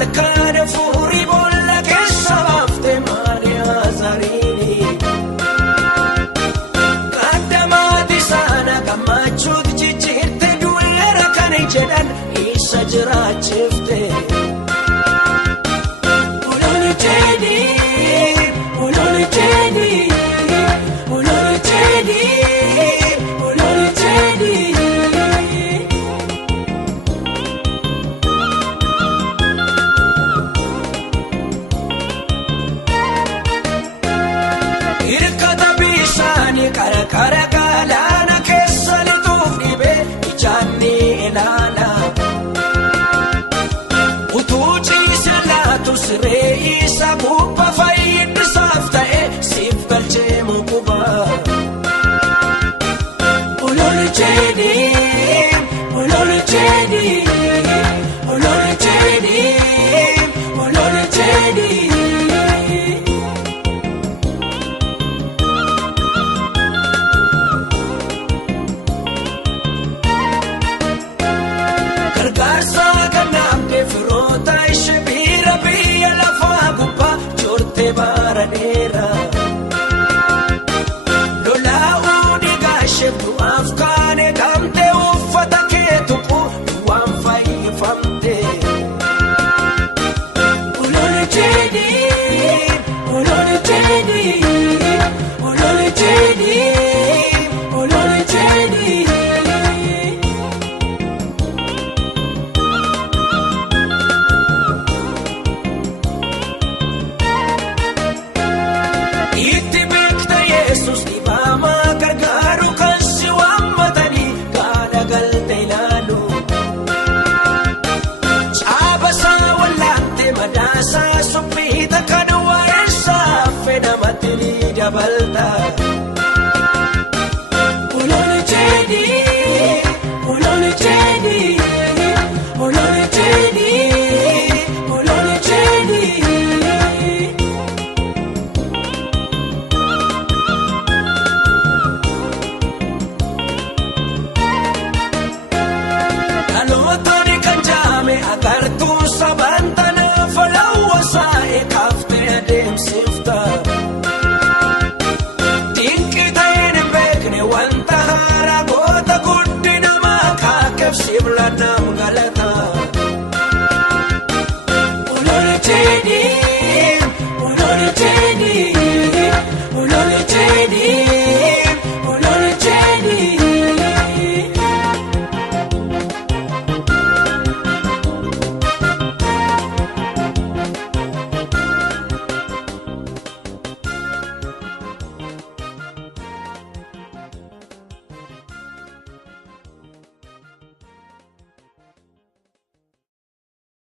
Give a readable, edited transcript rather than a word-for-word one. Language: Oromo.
malkaane furii boolla keessa baafte maaliyaa zariini kaddamaati sana gammachuuti jijjiirte du'eera kan jedhan isa jiraachifte. Kara galaana keessa lixuuf dhibee ijaanni ilaala utuu ciise laatu siree isa gubba fayyinnisaaf ta'e siif galchee mukuba olol jedhee olol jedhee olol jedhee olol jedhee. Gargaarsa kanaaf firoota ishee bira biyya lafaa gubbaa joortee bara dheeraa lolaa'uu dhiigaa ishee du'aaf kaane gamtee uffata kee tuquu duwwaan fayyifamte. Olol jedhee olol jedhee olol jedhee olol jedhee. Itti beekta Yesuus dhibaamaa gargaaru kan si waammatanii gaala galte ilaalu caabasaa wallaantee madaasaa suphiita kan waa'eessaa fedhamatti ni dabalta. Olol jedhee olol jedhee olol jedhee olol jedhee. Dhalootni kan jaame agartuu sabantana falawwasaa eekaaftee adeemsifta dinqii ta'een hin beekne wanta haaraa goota guddina maqaa keef sibla nam gala.